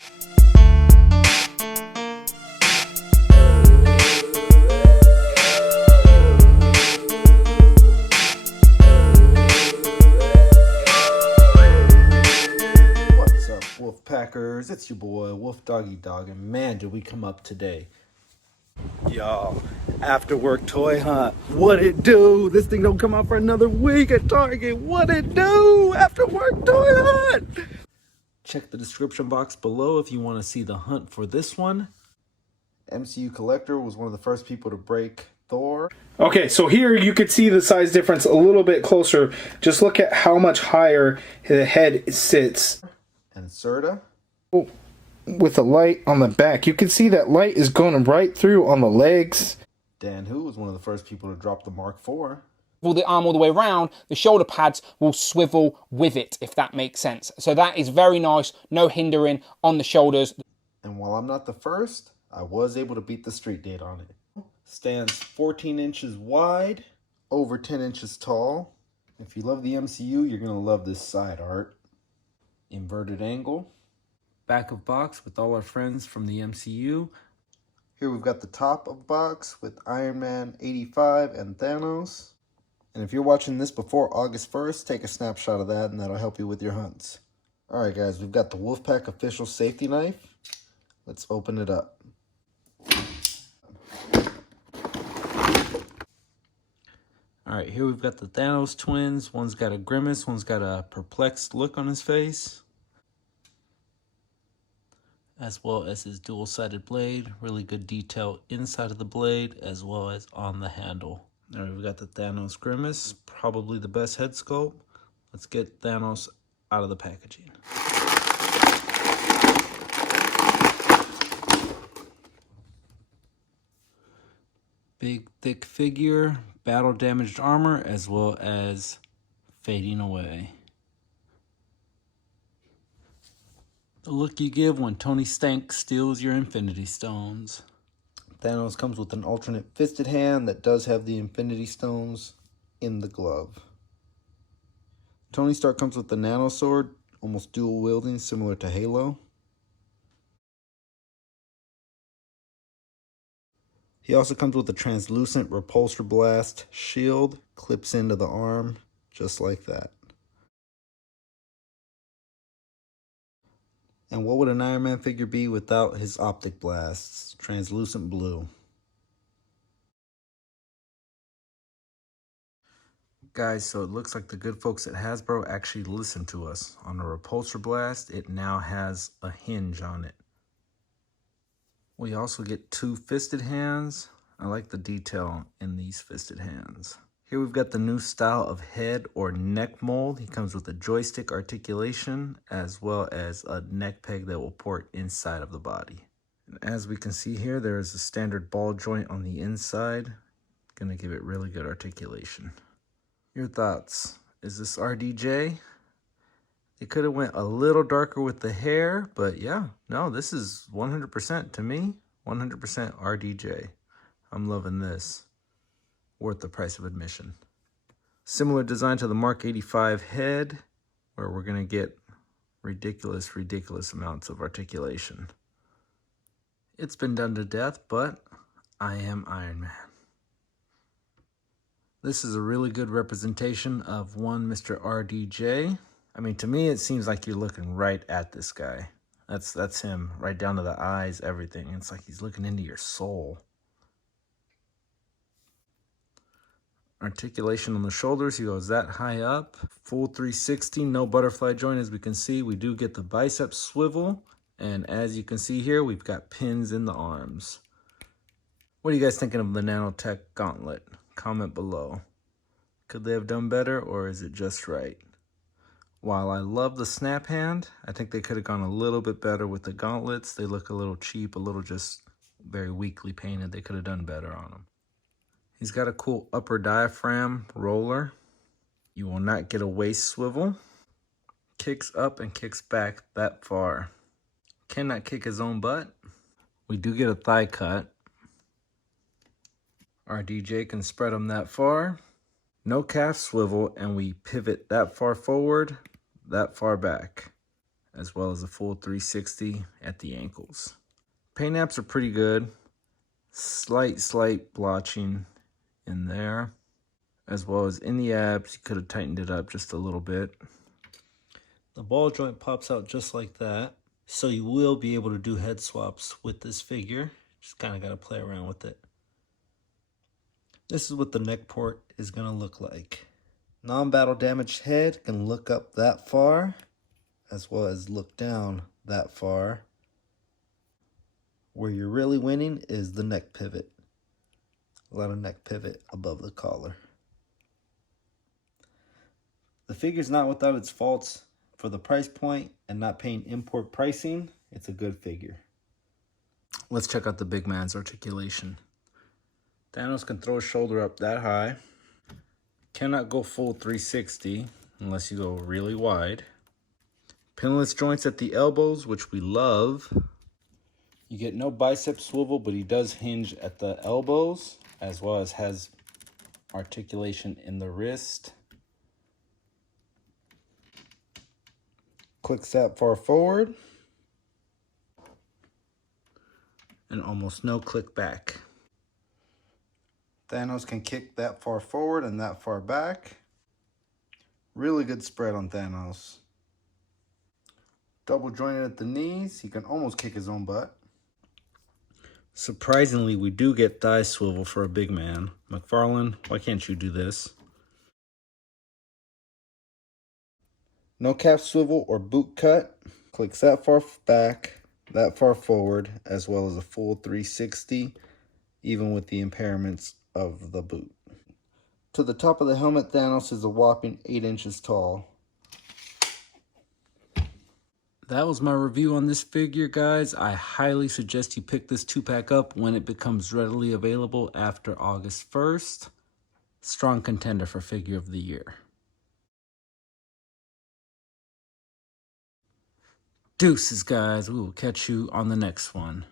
What's up, Wolf Packers? It's your boy, Wolf Doggy Dog, and man, did we come up today. Y'all, after work toy hunt. What it do? This thing don't come out for another week at Target. What it do? After work toy hunt. Check the description box below if you want to see the hunt for this one. MCU Collector was one of the first people to break Thor. Okay, so here you could see the size difference a little bit closer. Just look at how much higher the head sits. And Serta. With the light on the back, you can see that light is going right through on the legs. Dan Hu was one of the first people to drop the Mark IV. The arm all the way around, the shoulder pads will swivel with it, if that makes sense. So that is very nice, no hindering on the shoulders. And while I'm not the first, I was able to beat the street date on it. Stands 14 inches wide, over 10 inches tall. If you love the MCU, you're going to love this side art. Inverted angle. Back of box with all our friends from the MCU. Here we've got the top of box with Iron Man 85 and Thanos. And if you're watching this before August 1st, take a snapshot of that and that'll help you with your hunts. Alright guys, we've got the Wolfpack official safety knife. Let's open it up. Alright, here we've got the Thanos twins. One's got a grimace, one's got a perplexed look on his face. As well as his dual-sided blade. Really good detail inside of the blade as well as on the handle. All right, we've got the Thanos grimace, probably the best head sculpt. Let's get Thanos out of the packaging. Big, thick figure, battle-damaged armor, as well as fading away. The look you give when Tony Stank steals your Infinity Stones. Thanos comes with an alternate fisted hand that does have the Infinity Stones in the glove. Tony Stark comes with the Nano Sword, almost dual wielding, similar to Halo. He also comes with a translucent repulsor blast shield, clips into the arm, just like that. And what would an Iron Man figure be without his optic blasts? Translucent blue. Guys, so it looks like the good folks at Hasbro actually listened to us. On the repulsor blast, it now has a hinge on it. We also get two fisted hands. I like the detail in these fisted hands. Here we've got the new style of head or neck mold. He comes with a joystick articulation as well as a neck peg that will port inside of the body. And as we can see here, there is a standard ball joint on the inside. Gonna give it really good articulation. Your thoughts? Is this RDJ? They could have went a little darker with the hair, but yeah, no, this is 100% to me, 100% RDJ. I'm loving this. Worth the price of admission. Similar design to the Mark 85 head, where we're gonna get ridiculous amounts of articulation. It's been done to death, but I am Iron Man. This is a really good representation of one Mr. RDJ. I mean, to me, it seems like you're looking right at this guy. That's him, right down to the eyes, everything. It's like he's looking into your soul. Articulation on the shoulders, he goes that high up. Full 360, no butterfly joint. As we can see, we do get the bicep swivel. And as you can see here, we've got pins in the arms. What are you guys thinking of the Nanotech gauntlet? Comment below. Could they have done better, or is it just right? While I love the snap hand, I think they could have gone a little bit better with the gauntlets. They look a little cheap, a little just very weakly painted. They could have done better on them. He's got a cool upper diaphragm roller. You will not get a waist swivel. Kicks up and kicks back that far. Cannot kick his own butt. We do get a thigh cut. Our DJ can spread them that far. No calf swivel, and we pivot that far forward, that far back. as well as a full 360 at the ankles. Paint apps are pretty good. Slight blotching in there, as well as in the abs. You could have tightened it up just a little bit. The ball joint pops out just like that, so you will be able to do head swaps with this figure. Just kind of got to play around with it. This is what the neck port is going to look like. Non-battle damaged head can look up that far, as well as look down that far. Where you're really winning is the neck pivot. A lot of neck pivot above the collar. The figure's not without its faults. For the price point and not paying import pricing, it's a good figure. Let's check out the big man's articulation. Thanos can throw his shoulder up that high. Cannot go full 360 unless you go really wide. Pinless joints at the elbows, which we love. You get no bicep swivel, but he does hinge at the elbows, as well as has articulation in the wrist. Clicks that far forward. And almost no click back. Thanos can kick that far forward and that far back. Really good spread on Thanos. Double jointed at the knees. He can almost kick his own butt. Surprisingly, we do get thigh swivel for a big man. McFarlane, why can't you do this? No calf swivel or boot cut. Clicks that far back, that far forward, as well as a full 360, even with the impairments of the boot. To the top of the helmet, Thanos is a whopping 8 inches tall. That was my review on this figure, guys. I highly suggest you pick this 2-pack up when it becomes readily available after August 1st. Strong contender for figure of the year. Deuces, guys. We will catch you on the next one.